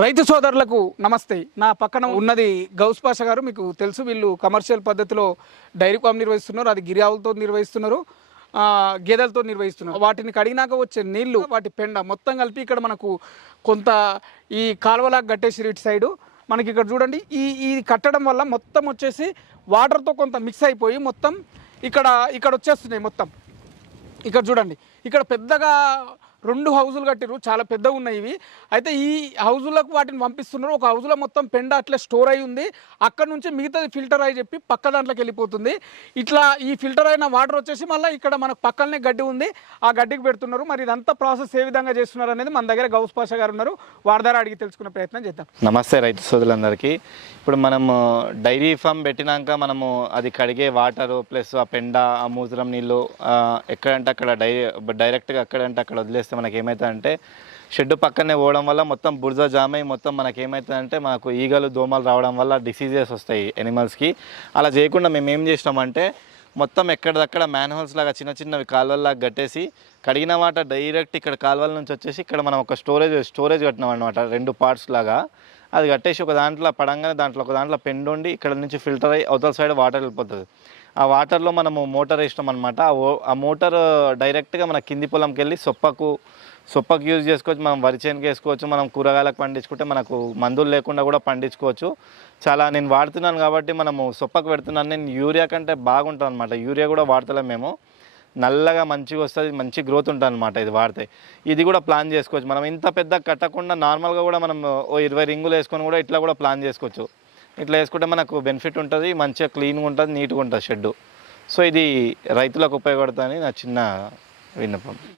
రైతు సోదరులకు నమస్తే. నా పక్కన ఉన్నది గౌస్ పాష గారు. మీకు తెలుసు వీళ్ళు కమర్షియల్ పద్ధతిలో డైరీ ఫామ్ నిర్వహిస్తున్నారు. అది గిరియావులతో నిర్వహిస్తున్నారు. గేదెలతో నిర్వహిస్తున్నారు. వాటిని కడిగినాక వచ్చే నీళ్ళు వాటి పెండ మొత్తం కలిపి ఇక్కడ మనకు కొంత ఈ కాలువలా కట్టేసి ఇటు సైడు. మనకి ఇక్కడ చూడండి ఈ ఈ కట్టడం వల్ల మొత్తం వచ్చేసి వాటర్తో కొంత మిక్స్ అయిపోయి మొత్తం ఇక్కడ ఇక్కడ వచ్చేస్తున్నాయి మొత్తం. ఇక్కడ చూడండి ఇక్కడ పెద్దగా రెండు హౌజులు కట్టిరు చాలా పెద్దగా ఉన్నాయి ఇవి. అయితే ఈ హౌజులకు వాటిని పంపిస్తున్నారు. ఒక హౌజులో మొత్తం పెండ అట్లా స్టోర్ అయి ఉంది. అక్కడ నుంచి మిగతాది ఫిల్టర్ అయి చెప్పి పక్క దాంట్లోకి వెళ్ళిపోతుంది. ఇట్లా ఈ ఫిల్టర్ అయిన వాటర్ వచ్చేసి మళ్ళీ ఇక్కడ మనకు పక్కనే గడ్డి ఉంది. ఆ గడ్డికి పెడుతున్నారు. మరి ఇదంతా ప్రాసెస్ ఏ విధంగా చేస్తున్నారు అనేది మన దగ్గర గౌస్ పాషా గారు ఉన్నారు. వారి ద్వారా అడిగి తెలుసుకునే ప్రయత్నం చేద్దాం. నమస్తే రైతు సోదరులందరికీ. ఇప్పుడు మనము డైరీ ఫామ్ పెట్టినాక మనము అది కడిగే వాటరు ప్లస్ ఆ పెండ ఆ మూత్రం నీళ్ళు ఎక్కడంటే అక్కడ డై డైరెక్ట్గా ఎక్కడంటే అక్కడ వదిలేస్తే మనకి ఏమవుతుందంటే షెడ్ పక్కనే పోవడం వల్ల మొత్తం బురద జామ్ అయ్యి మొత్తం మనకి ఏమవుతుందంటే మనకు ఈగలు దోమలు రావడం వల్ల డిసీజెస్ వస్తాయి ఎనిమల్స్కి. అలా చేయకుండా మేము ఏం చేసినామంటే మొత్తం ఎక్కడిదక్కడ మ్యాన్హోల్స్ లాగా చిన్న చిన్నవి కాలువల్లాగా కట్టేసి కడిగిన వాటర్ డైరెక్ట్ ఇక్కడ కాలువల నుంచి వచ్చేసి ఇక్కడ మనం ఒక స్టోరేజ్ స్టోరేజ్ కట్టినాం అనమాట రెండు పార్ట్స్ లాగా. అది కట్టేసి ఒక దాంట్లో పడంగానే దాంట్లో ఒక దాంట్లో పెండు ఉండి ఇక్కడ నుంచి ఫిల్టర్ అయ్యి అవతల సైడ్ వాటర్ వెళ్ళిపోతుంది. ఆ వాటర్లో మనము మోటార్ వేసినాం అనమాట ఆ మోటార్ డైరెక్ట్గా మన కింది పొలంకి వెళ్ళి సొప్పకు సొప్పకు యూజ్ చేసుకోవచ్చు మనం వరి చేనుకి వేసుకోవచ్చు మనం కూరగాయలకు పండించుకుంటే మనకు మందులు లేకుండా కూడా పండించుకోవచ్చు. చాలా నేను వాడుతున్నాను కాబట్టి మనము సొప్పకు పెడుతున్నాను నేను యూరియా కంటే బాగుంటుంది అనమాట యూరియా కూడా వాడతలేం మేము. నల్లగా మంచిగా వస్తుంది మంచి గ్రోత్ ఉంటుంది అనమాట ఇది వాడితే. ఇది కూడా ప్లాన్ చేసుకోవచ్చు. మనం ఇంత పెద్ద కట్టకుండా నార్మల్గా కూడా మనం ఓ ఇరవై రింగులు వేసుకొని కూడా ఇట్లా కూడా ప్లాన్ చేసుకోవచ్చు. ఇట్లా వేసుకుంటే మనకు బెనిఫిట్ ఉంటుంది మంచిగా క్లీన్గా ఉంటుంది నీట్గా ఉంటుంది షెడ్ సో ఇది రైతులకు ఉపయోగపడుతుందని నా చిన్న విన్నపం.